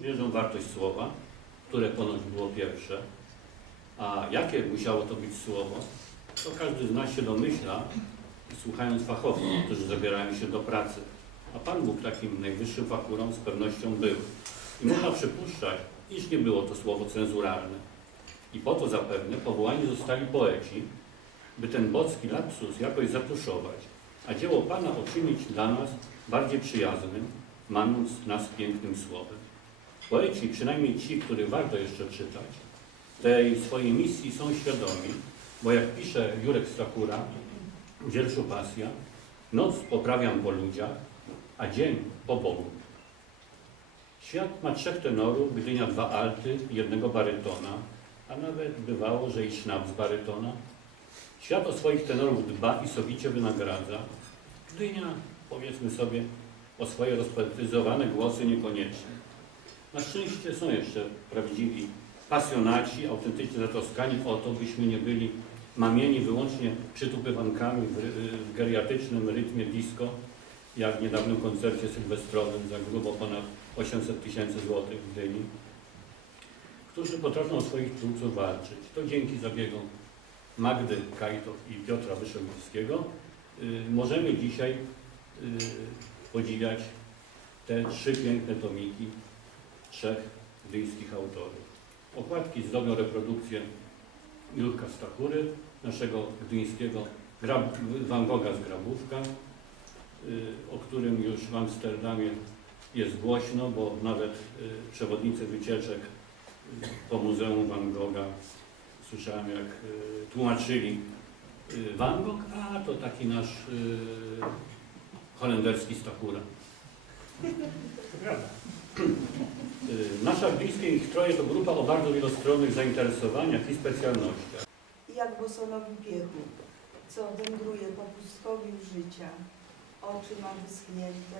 Wierzą w wartość słowa, które ponoć było pierwsze. A jakie musiało to być słowo, to każdy z nas się domyśla, słuchając fachowców, którzy zabierają się do pracy. A Pan Bóg takim najwyższym fakurą z pewnością był. I można przypuszczać, iż nie było to słowo cenzuralne. I po to zapewne powołani zostali poeci, by ten boski lapsus jakoś zatuszować, a dzieło Pana uczynić dla nas bardziej przyjaznym, manując nas pięknym słowem. Poeci, przynajmniej ci, których warto jeszcze czytać, tej swojej misji są świadomi, bo jak pisze Jurek Stachura w wierszu Pasja, noc poprawiam po ludziach, a dzień po Bogu. Świat ma trzech tenorów, Gdynia dwa alty jednego barytona, a nawet bywało, że i sznaps barytona. Świat o swoich tenorów dba i sowicie wynagradza. Gdynia, powiedzmy sobie, o swoje rozpatryzowane głosy niekoniecznie. Na szczęście są jeszcze prawdziwi pasjonaci, autentycznie zatroskani o to, byśmy nie byli mamieni wyłącznie przytupywankami w, w geriatrycznym rytmie disco, jak w niedawnym koncercie sylwestrowym za grubo ponad 800 tysięcy złotych w Gdyni, którzy potrafią o swoich twórców walczyć. To dzięki zabiegom Magdy Kajtow i Piotra Wyszowieckiego y, możemy dzisiaj y, podziwiać te trzy piękne tomiki trzech gdyńskich autorów. Okładki zdobią reprodukcję Jurka Stachury, naszego gdyńskiego grab, Van Gogha z Grabówka, y, o którym już w Amsterdamie jest głośno, bo nawet y, przewodnicy wycieczek y, po Muzeum Van Gogha słyszałem, jak tłumaczyli Van Gogh, a to taki nasz holenderski Stachura. Y, Nasza Bliskie ich Troje to grupa o bardzo wielostronnych zainteresowaniach i specjalnościach. jak bosonogi piechu, co wędruje po pustkowiu życia. Oczy ma wyschnięte,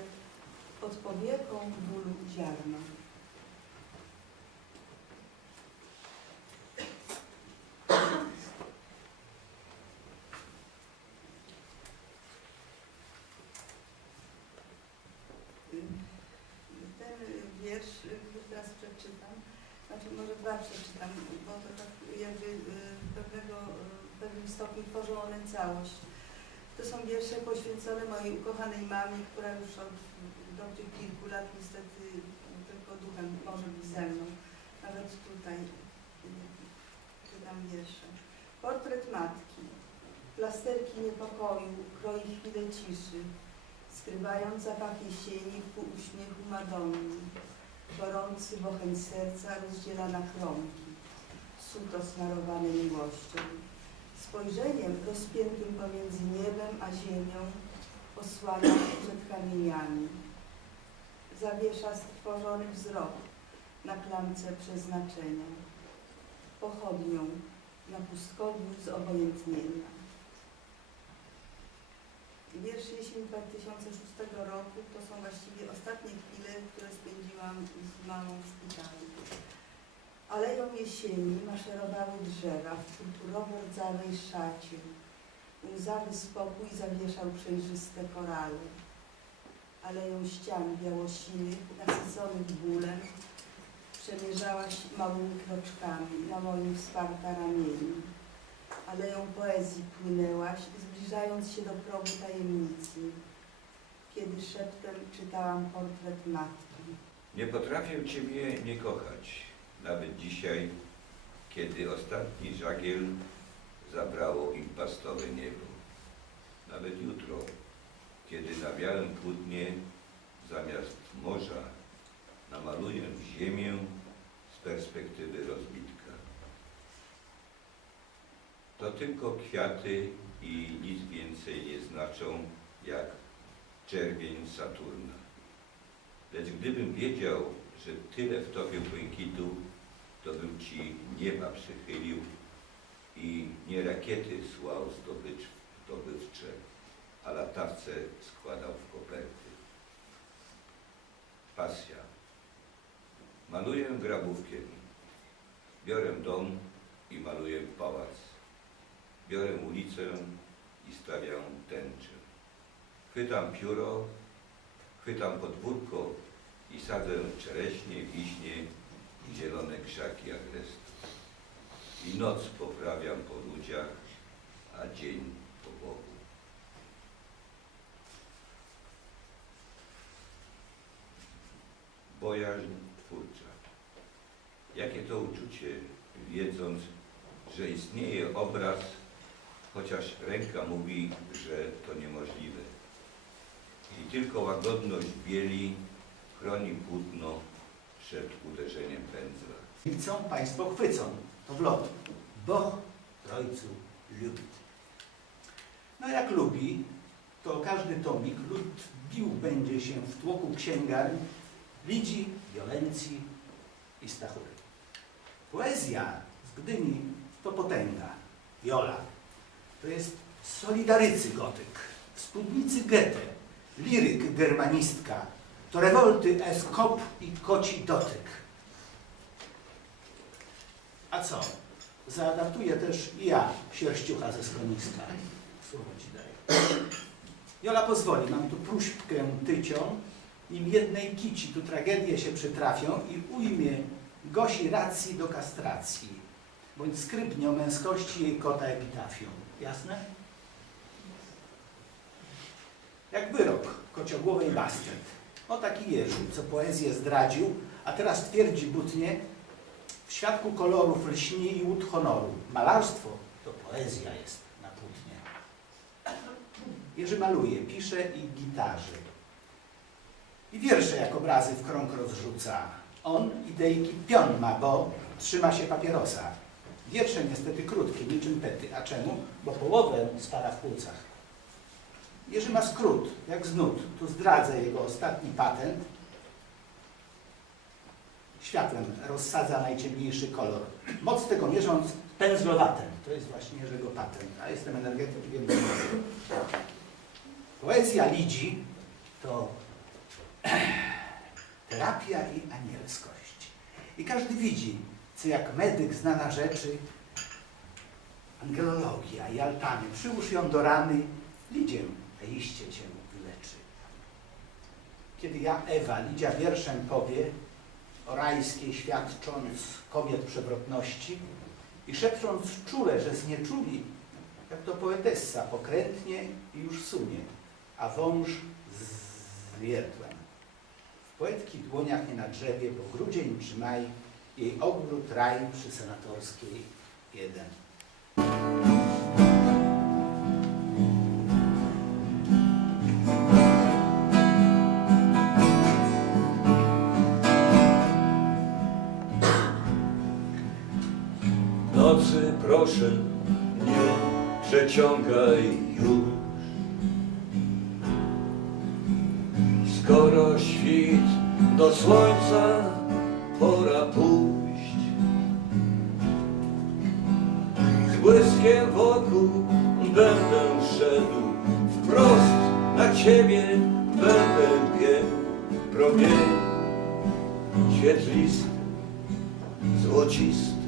pod powieką bólu ziarno. Ten wiersz, który teraz przeczytam, znaczy może dwa przeczytam, bo to tak jakby y, pewnego, y, w pewnym stopniu tworzą one całość. To są wiersze poświęcone mojej ukochanej mamie, która już od dobrych kilku lat niestety tylko duchem może być ze mną. Nawet tutaj y, czytam wiersze. Portret matki. Plasterki niepokoju, kroi chwilę ciszy, skrywając zapach jesieni w półuśmiechu Madonny. Gorący bocheń serca rozdziela na kromki, suto smarowane miłością. Spojrzeniem rozpiętym pomiędzy niebem a ziemią osłania przed kamieniami. Zawiesza stworzony wzrok na klamce przeznaczenia. Pochodnią na pustkowiu zobojętnienia. Wiersz jesień 2006 roku to są właściwie ostatnie spędziłam z mamą w szpitalu. Aleją jesieni maszerowały drzewa w kulturowo rdzawej szacie. Łzawy spokój zawieszał przejrzyste korale. Aleją ścian białosinych, nasyconych bólem, przemierzałaś małymi kroczkami na moim wsparta ramieniu. Aleją poezji płynęłaś, zbliżając się do progu tajemnicy, kiedy szeptem czytałam portret matki. Nie potrafię Ciebie nie kochać, nawet dzisiaj, kiedy ostatni żagiel zabrało im pastowe niebo. Nawet jutro, kiedy na białym płótnie zamiast morza namaluję ziemię z perspektywy rozbitka. To tylko kwiaty i nic więcej nie znaczą jak czerwień Saturna. Lecz gdybym wiedział, że tyle w tobie błękitu, to bym ci nieba przychylił i nie rakiety słał zdobycz, zdobywcze, a latawce składał w koperty. Pasja. Maluję grabówkiem. Biorę dom i maluję pałac. Biorę ulicę i stawiam tęczę. Chwytam pióro, chwytam podwórko i sadzę czereśnie, wiśnie i zielone krzaki agrestów. I noc poprawiam po ludziach, a dzień po Bogu. Bojaźń twórcza. Jakie to uczucie, wiedząc, że istnieje obraz, chociaż ręka mówi, że to niemożliwe. I tylko łagodność bieli chroni płótno przed uderzeniem pędzla. Chcą Państwo chwycą. To w lot. Boh Trojcu lubi. No jak lubi, to każdy tomik lud bił będzie się w tłoku księgarni Lidzi, Violencji i Stachury. Poezja z Gdyni to potęga. Jola to jest solidarycy gotyk, spódnicy Goethe, liryk germanistka, to rewolty Eskop i koci dotyk. A co? Zaadaptuję też ja sierściucha ze schroniska. Słowo ci daję. Jola pozwoli, mam tu próśbkę tycią, nim jednej kici tu tragedie się przytrafią i ujmie Gosi racji do kastracji, bądź skrybnie o męskości jej kota epitafią. Jasne? Jak wyrok kociogłowej bastet. O taki Jerzy, co poezję zdradził, a teraz twierdzi butnie, w świadku kolorów lśni i łód honoru. Malarstwo to poezja jest na płótnie. Jerzy maluje, pisze i gitarzy. I wiersze jak obrazy w krąg rozrzuca. On idejki pion ma, bo trzyma się papierosa. Wiersze niestety krótkie, niczym pety. A czemu? Bo połowę spala w płucach. Jerzy ma skrót, jak z nut. Tu zdradzę jego ostatni patent. Światłem rozsadza najciemniejszy kolor. Moc tego mierząc pędzlowatem. To jest właśnie Jerzego patent. A jestem energetykiem. Poezja Lidzi to terapia i anielskość. I każdy widzi, co jak medyk zna na rzeczy angelologia i altany. Przyłóż ją do rany, Lidziem, a iście cię wyleczy. Kiedy ja, Ewa, Lidzia wierszem powie, o rajskiej świadcząc kobiet przewrotności i szepcząc czule, że znieczuli, jak to poetessa pokrętnie i już sunie, a wąż z wiertłem. W poetki dłoniach nie na drzewie, bo grudzień czy maj, jej ogród raj przy senatorskiej jeden. Nocy proszę, nie przeciągaj już. Skoro świt do słońca pora pójść. Z błyskiem wokół będę szedł, wprost na ciebie będę biegł. Promień świetlisty, złocisty